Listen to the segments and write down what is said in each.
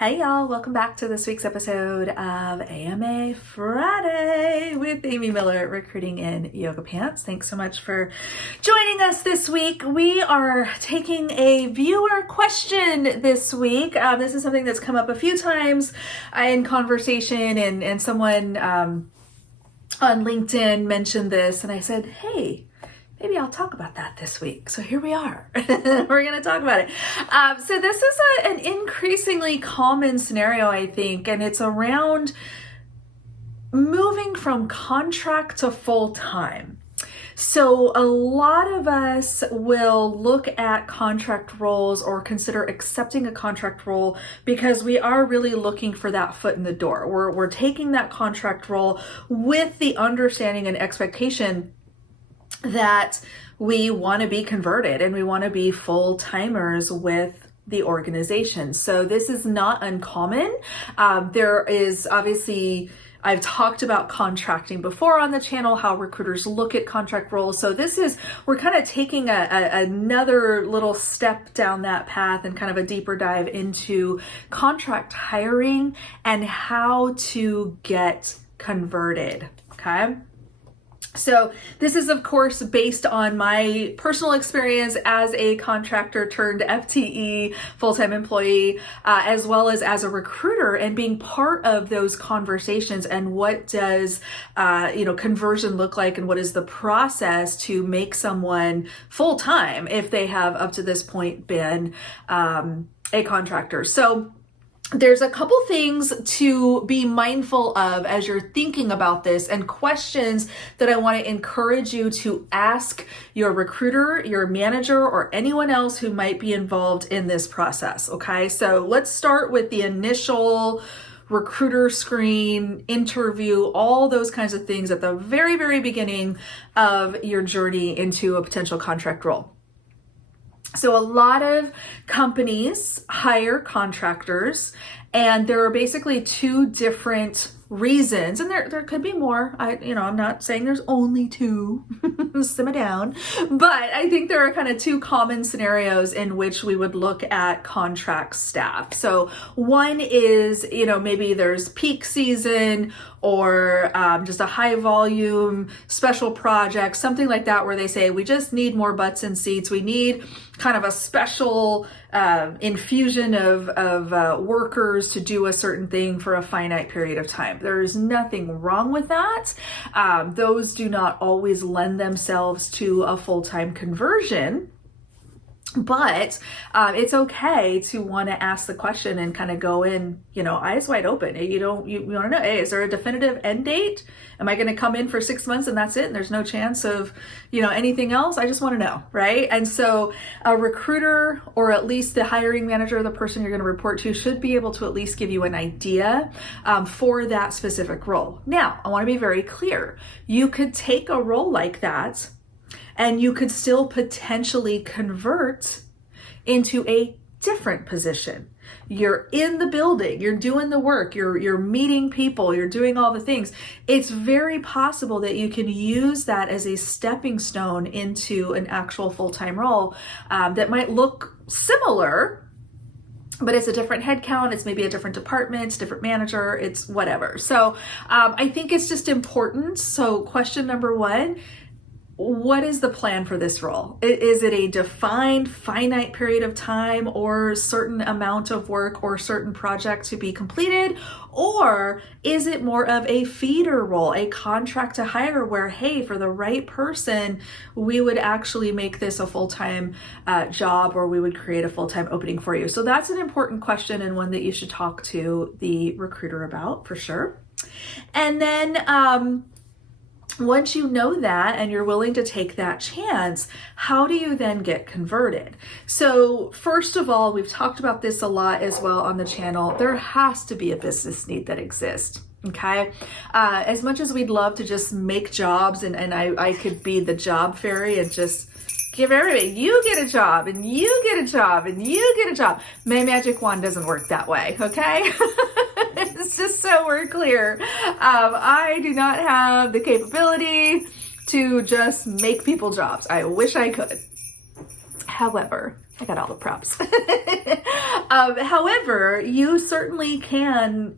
Hey y'all, welcome back to this week's episode of AMA Friday with Amy Miller, Recruiting in Yoga Pants. Thanks so much for joining us this week. We are taking a viewer question this week. This is something that's come up a few times in conversation, and someone on LinkedIn mentioned this, and I said, hey, maybe I'll talk about that this week. So here we are. We're going to talk about it. So this is an increasingly common scenario, I think, and it's around moving from contract to full-time. So a lot of us will look at contract roles or consider accepting a contract role because we are really looking for that foot in the door. We're taking that contract role with the understanding and expectation that we want to be converted and we want to be full-timers with the organization. So this is not uncommon. There is obviously, I've talked about contracting before on the channel, how recruiters look at contract roles. So we're kind of taking another little step down that path and kind of a deeper dive into contract hiring and how to get converted, okay? So this is, of course, based on my personal experience as a contractor turned FTE full-time employee, as well as a recruiter, and being part of those conversations and what does, conversion look like, and what is the process to make someone full-time if they have up to this point been a contractor. So there's a couple things to be mindful of as you're thinking about this, and questions that I want to encourage you to ask your recruiter, your manager, or anyone else who might be involved in this process. Okay, so let's start with the initial recruiter screen, interview, all those kinds of things at the very, very beginning of your journey into a potential contract role. So a lot of companies hire contractors, and there are basically two different reasons, and there could be more. I'm not saying there's only two, simmer down, but I think there are kind of two common scenarios in which we would look at contract staff. So one is, maybe there's peak season or just a high volume special project, something like that, where they say, we just need more butts in seats. We need kind of a special infusion of workers to do a certain thing for a finite period of time. There's nothing wrong with that. Those do not always lend themselves to a full-time conversion. But it's okay to want to ask the question and kind of go in, eyes wide open. You want to know, hey, is there a definitive end date? Am I going to come in for 6 months and that's it, and there's no chance of, anything else? I just want to know, right? And so a recruiter, or at least the hiring manager, the person you're going to report to, should be able to at least give you an idea for that specific role. Now, I want to be very clear. You could take a role like that and you could still potentially convert into a different position. You're in the building, you're doing the work, you're meeting people, you're doing all the things. It's very possible that you can use that as a stepping stone into an actual full-time role that might look similar, but it's a different headcount, it's maybe a different department, different manager, it's whatever. So I think it's just important. So question number one, what is the plan for this role? Is it a defined finite period of time, or certain amount of work or certain project to be completed? Or is it more of a feeder role, a contract to hire, where, hey, for the right person, we would actually make this a full-time job, or we would create a full-time opening for you? So that's an important question, and one that you should talk to the recruiter about for sure. And then, once you know that and you're willing to take that chance, how do you then get converted? So first of all, we've talked about this a lot as well on the channel. There has to be a business need that exists. Okay. As much as we'd love to just make jobs, and I could be the job fairy and just give everybody, you get a job and you get a job and you get a job. My magic wand doesn't work that way. Okay. Just so we're clear, I do not have the capability to just make people jobs. I wish I could. However, I got all the props. However, you certainly can,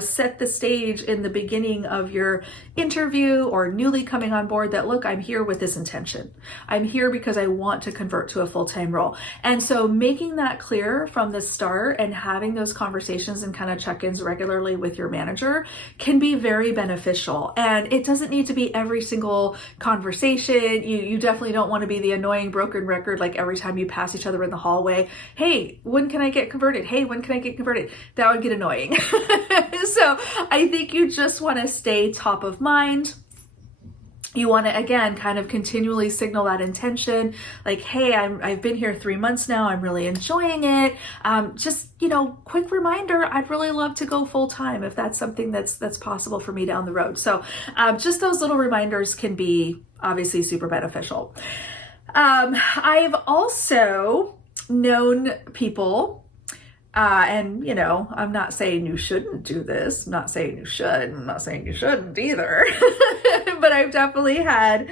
set the stage in the beginning of your interview or newly coming on board that, look, I'm here with this intention. I'm here because I want to convert to a full-time role. And so making that clear from the start and having those conversations and kind of check-ins regularly with your manager can be very beneficial. And it doesn't need to be every single conversation. You definitely don't want to be the annoying broken record, like every time you pass each other in the hallway. Hey, when can I get converted? Hey, when can I get converted? That would get annoying. So I think you just want to stay top of mind. You want to, again, kind of continually signal that intention, like, hey, I've been here 3 months now. I'm really enjoying it. Just, quick reminder, I'd really love to go full time if that's something that's possible for me down the road. So just those little reminders can be obviously super beneficial. I've also known people, and I'm not saying you shouldn't do this. I'm not saying you should. I'm not saying you shouldn't either. But I've definitely had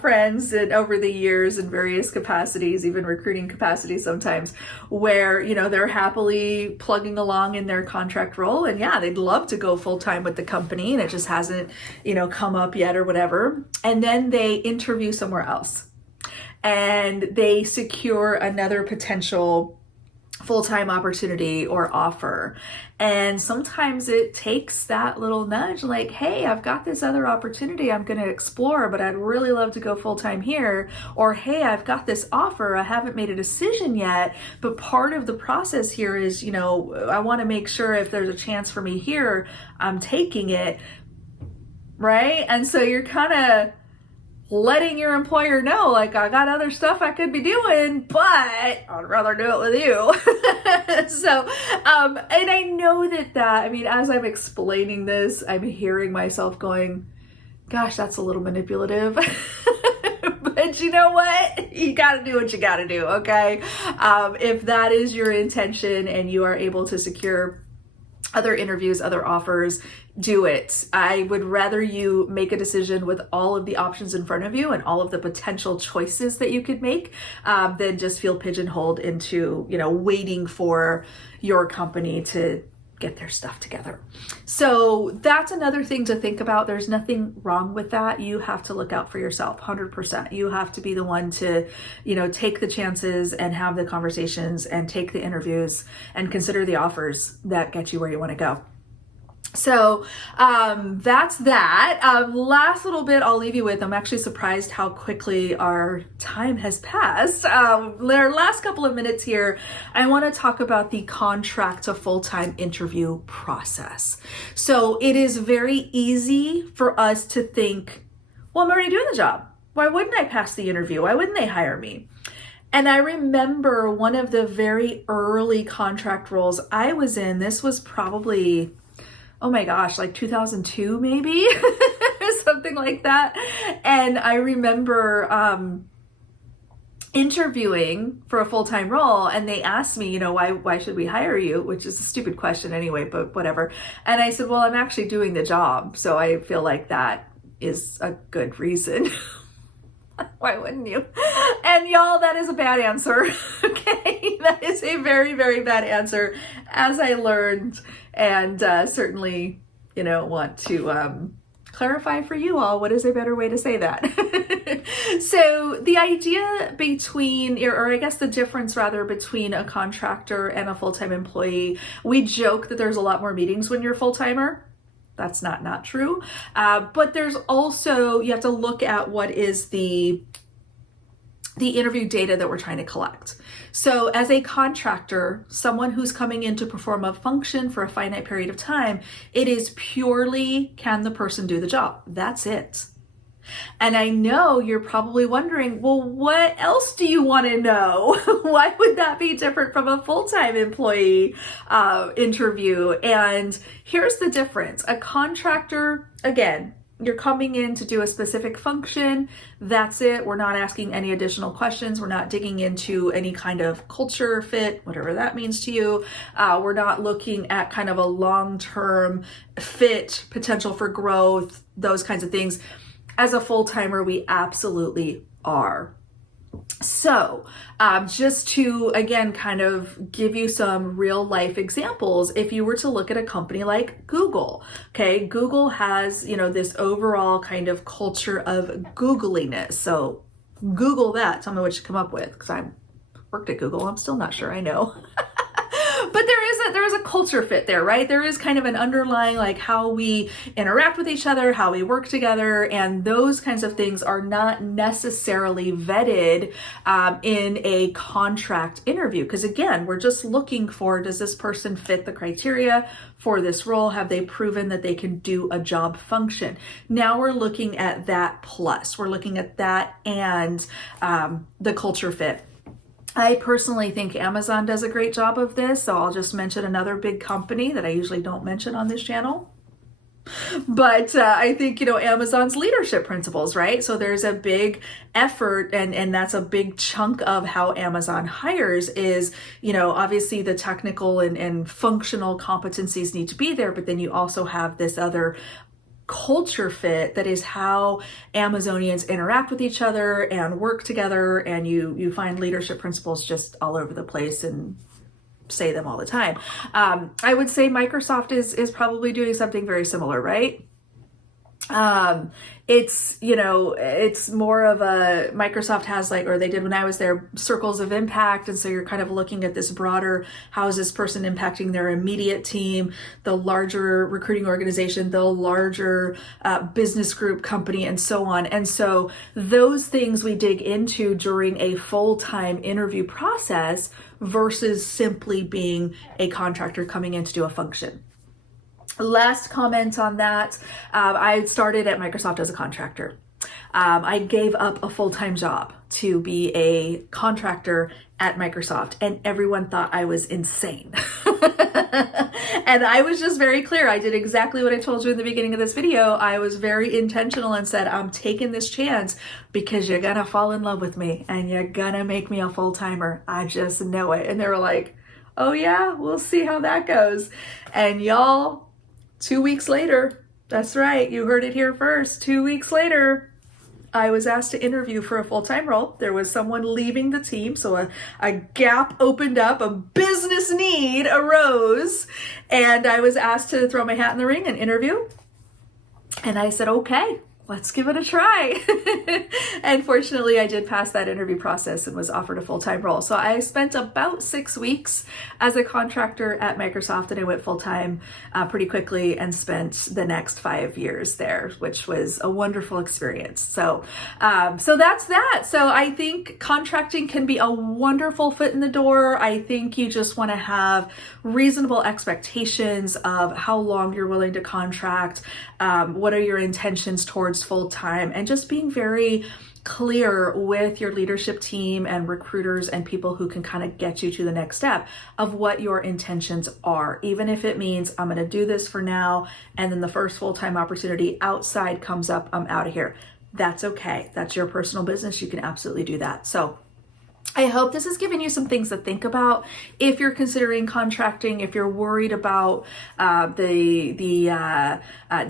friends that over the years in various capacities, even recruiting capacities sometimes, where, they're happily plugging along in their contract role. And yeah, they'd love to go full time with the company and it just hasn't, come up yet or whatever. And then they interview somewhere else and they secure another potential full-time opportunity or offer. And sometimes it takes that little nudge, like, hey, I've got this other opportunity I'm going to explore, but I'd really love to go full-time here. Or, hey, I've got this offer. I haven't made a decision yet, but part of the process here is, I want to make sure if there's a chance for me here, I'm taking it. Right? And so you're kind of letting your employer know, like, I got other stuff I could be doing, but I'd rather do it with you. So, and I know that, as I'm explaining this, I'm hearing myself going, gosh, that's a little manipulative. But you know what? You got to do what you got to do, okay? If that is your intention and you are able to secure other interviews, other offers, do it. I would rather you make a decision with all of the options in front of you and all of the potential choices that you could make than just feel pigeonholed into, waiting for your company to get their stuff together. So that's another thing to think about. There's nothing wrong with that. You have to look out for yourself 100%. You have to be the one to, take the chances and have the conversations and take the interviews and consider the offers that get you where you want to go. So that's that. Last little bit I'll leave you with. I'm actually surprised how quickly our time has passed. Our last couple of minutes here, I want to talk about the contract to full-time interview process. So it is very easy for us to think, well, I'm already doing the job. Why wouldn't I pass the interview? Why wouldn't they hire me? And I remember one of the very early contract roles I was in, this was probably, oh my gosh, like 2002 maybe, something like that. And I remember interviewing for a full-time role and they asked me, why should we hire you? Which is a stupid question anyway, but whatever. And I said, well, I'm actually doing the job. So I feel like that is a good reason. Why wouldn't you? And y'all, that is a bad answer. Okay, that is a very, very bad answer, as I learned, and certainly, want to clarify for you all what is a better way to say that. So the idea or I guess the difference rather between a contractor and a full-time employee, we joke that there's a lot more meetings when you're a full-timer. That's not true. But there's also, you have to look at what is the interview data that we're trying to collect. So as a contractor, someone who's coming in to perform a function for a finite period of time, it is purely, can the person do the job? That's it. And I know you're probably wondering, well, what else do you want to know? Why would that be different from a full-time employee interview? And here's the difference. A contractor, again, you're coming in to do a specific function. That's it. We're not asking any additional questions. We're not digging into any kind of culture fit, whatever that means to you. We're not looking at kind of a long-term fit, potential for growth, those kinds of things. As a full-timer, we absolutely are. So, just to, again, kind of give you some real life examples, if you were to look at a company like Google, okay, Google has, this overall kind of culture of Googliness. So Google that, tell me what you come up with, because I worked at Google, I'm still not sure I know. But there is a culture fit there, right? There is kind of an underlying, like, how we interact with each other, how we work together, and those kinds of things are not necessarily vetted in a contract interview. Because again, we're just looking for, does this person fit the criteria for this role? Have they proven that they can do a job function? Now we're looking at that plus. We're looking at that and the culture fit. I personally think Amazon does a great job of this, so I'll just mention another big company that I usually don't mention on this channel. But I think, Amazon's leadership principles, right? So there's a big effort, and that's a big chunk of how Amazon hires is, obviously the technical and functional competencies need to be there, but then you also have this other culture fit that is how Amazonians interact with each other and work together, and you find leadership principles just all over the place and say them all the time. I would say Microsoft is probably doing something very similar, right? It's more of a, Microsoft has or they did when I was there, circles of impact. And so you're kind of looking at this broader, how is this person impacting their immediate team, the larger recruiting organization, the larger business group, company, and so on. And so those things we dig into during a full-time interview process versus simply being a contractor coming in to do a function. Last comment on that, I started at Microsoft as a contractor. I gave up a full-time job to be a contractor at Microsoft, and everyone thought I was insane. And I was just very clear. I did exactly what I told you in the beginning of this video. I was very intentional and said, I'm taking this chance because you're gonna fall in love with me and you're gonna make me a full-timer. I just know it. And they were like, oh yeah, we'll see how that goes. And y'all, 2 weeks later, that's right, you heard it here first, 2 weeks later, I was asked to interview for a full-time role. There was someone leaving the team, so a gap opened up, a business need arose, and I was asked to throw my hat in the ring and interview. And I said, okay, let's give it a try. And fortunately, I did pass that interview process and was offered a full-time role. So I spent about 6 weeks as a contractor at Microsoft, and I went full-time pretty quickly and spent the next 5 years there, which was a wonderful experience. So that's that. So I think contracting can be a wonderful foot in the door. I think you just want to have reasonable expectations of how long you're willing to contract, what are your intentions towards full-time, and just being very clear with your leadership team and recruiters and people who can kind of get you to the next step of what your intentions are. Even if it means I'm going to do this for now, and then the first full-time opportunity outside comes up, I'm out of here. That's okay. That's your personal business. You can absolutely do that. So I hope this has given you some things to think about if you're considering contracting, if you're worried about the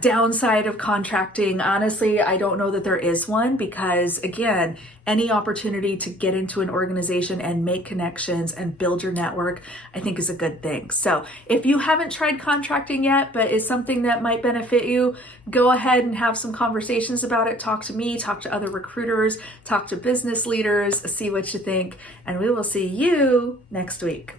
downside of contracting. Honestly, I don't know that there is one, because again, any opportunity to get into an organization and make connections and build your network, I think is a good thing. So if you haven't tried contracting yet, but it's something that might benefit you, go ahead and have some conversations about it. Talk to me, talk to other recruiters, talk to business leaders, see what you think, and we will see you next week.